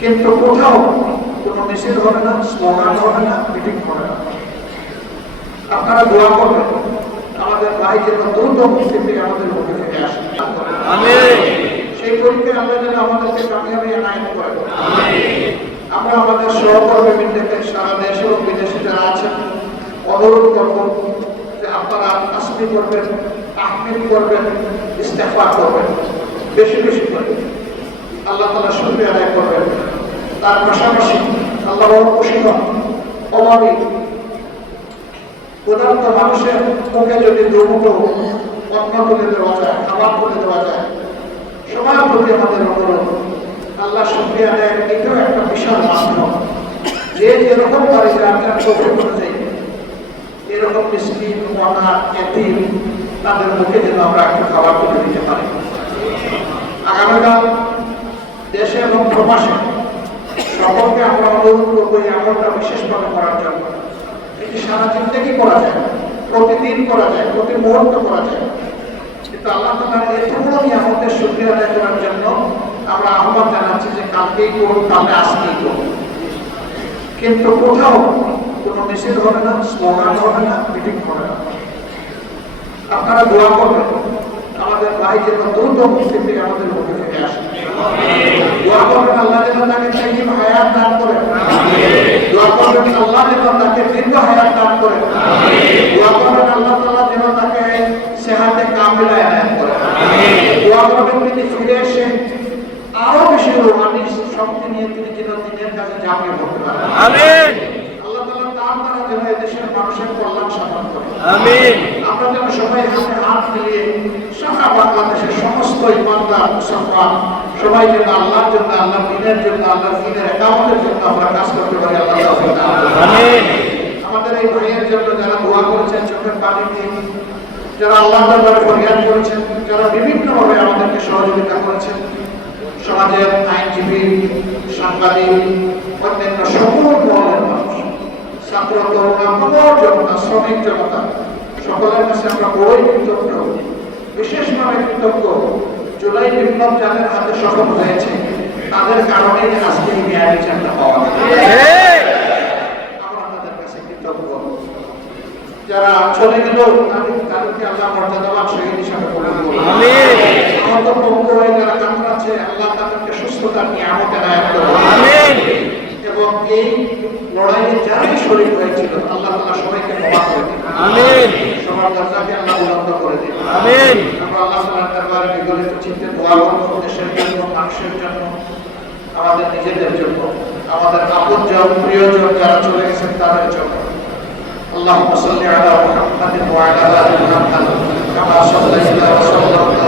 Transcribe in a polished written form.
কিন্তু কোথাও কোনো মিছিল হবে না, স্লোগান হবে না, মিটিং হবে না। আপনারা দোয়া করবেন আমাদের ভাই যেন দ্রুত মুক্তি পেয়ে আমাদের মুখে থেকে আসে। সেই পরীক্ষায় আমরা যেন আমাদেরকে কামিয়াবি এনায়েত করে। আমরা আমাদের সহকর্মীবৃন্দকে সারা দেশ এবং বিদেশে যারা আছেন অনুরোধ করব যে আপনারা তাসবিহ করবেন, তাহমিদ করবেন, ইস্তেগফার করবেন, বেশি বেশি করে আল্লাহ তাআলার শুকরিয়া আদায় করবেন। তার পাশাপাশি আল্লাহ বড় খুশি হন। অভাবী ক্ষুধার্ত মানুষের মুখে যদি দুমুঠো অন্ন তুলে দেওয়া যায়, খাবার তুলে দেওয়া যায়, সবার প্রতি আমাদের অনুরোধ আল্লাহ শুকরিয়া দেয়। এটাও একটা বিশাল মাধ্যম। যে যেরকম পারে যে আমি আর চোখে করে যাই এরকম মিসকিন, অনাথ, এতিম তাদের মুখে যেন আমরা একটু খাবার তুলে দিতে পারি। আগামীকাল দেশে এবং প্রবাসে সকলকে আমরা অনুরোধ করবো এই আমলটা বিশেষভাবে করার জন্য। এটি সারা জিন্দেগি করা যায়, প্রতিদিন করা যায়, প্রতি মুহূর্ত করা যায়। কিন্তু আল্লাহ তাআলার এত বড় নিয়ামতের শুকরিয়া আদায় করার জন্য আমরা আহ্বান জানাচ্ছি যে কালকেই করুন, তাহলে আজকেই করুন। কিন্তু কোথাও কোনো মিছিল হবে না, স্লোগান হবে না, মিটিং হবে না। আপনারা দোয়া করবেন আমাদের ভাই যেন দ্রুত মুক্তি পেয়ে আমাদের মুখে থেকে আসে। দোয়া করবেন আল্লাহ যেন তাকে সাইয়্যিদ হায়াত দান করেন। দোয়া করবেন আল্লাহ যেন তাকে দীর্ঘ হায়াত দান করেন। দোয়া করবেন আল্লাহ তাআলা যেন তাকে সেহাতে কামিলা এনায়েত করেন। দোয়া করবেন তিনি ফিরে এসে আরো বেশি রূহানি শক্তি নিয়ে তিনি যেন দিনের কাজে ঝাঁপিয়ে পড়তে পারেন। আমিন। আল্লাহ তাআলা তার দ্বারা যেন এদেশের মানুষের কল্যাণ সাধন করেন। আমিন। আমরা যেন সবাই হাতে হাত মিলিয়ে সারা বাংলাদেশের সমস্ত ইমানদার মুসলমান সবাই যেন আল্লাহর জন্য, আল্লাহর দ্বীনের জন্য, আল্লাহর দ্বীনের একামতের জন্য আমরা কাজ করতে পারি। আল্লাহ তাআলা আমিন। আমাদের এই ভাইয়ের জন্য যারা দোয়া করেছেন চোখের পানি দিয়ে, যারা আল্লাহর দরবারে ফরিয়াদ করেছেন, যারা বিভিন্নভাবে আমাদেরকে সহযোগিতা করেছেন, সমাজের আইনজীবী, সাংবাদিক, অন্যান্য সকল মহলের মানুষ, ছাত্র, তরুণ, প্রবল জনতা, শ্রমিক জনতা, সকলের কাছে আমরা বড়ই কৃতজ্ঞ। বিশেষভাবে কৃতজ্ঞ জুলাই বিপ্লব যাদের হাতে সফল হয়েছে তাদের কারণে আজকে এই ন্যায় বিচারটা পাওয়া যায়। আমরা তাদের কাছে কৃতজ্ঞ। যারা চলে গেল তাদেরকে আল্লাহ মর্যাদাবান শহীদ হিসাবে কবুল করুন। আমিন। আহত পঙ্গু হয়ে যারা কাতরাচ্ছে আল্লাহ তাদেরকে সুস্থতার নিয়ামত এনায়েত করুন। আমিন। এবং এই লড়াইয়ে যারাই শরীক হয়েছিল আল্লাহ তাআলা সবাইকে ক্ষমা করে দিন। আমিন। সবার দরজাকে আল্লাহ বুলন্দ করে দিন। আমিন। আমরা আল্লাহ তাআলার দরবারে বিগলিত চিত্তে দোয়া করব দেশের জন্য, মানুষের জন্য, আমাদের নিজেদের জন্য, আমাদের আপনজন, প্রিয়জন যারা চলে গেছেন তাদের জন্য। اللهم صل على محمد وعلى ال محمد كما صليت وسلمت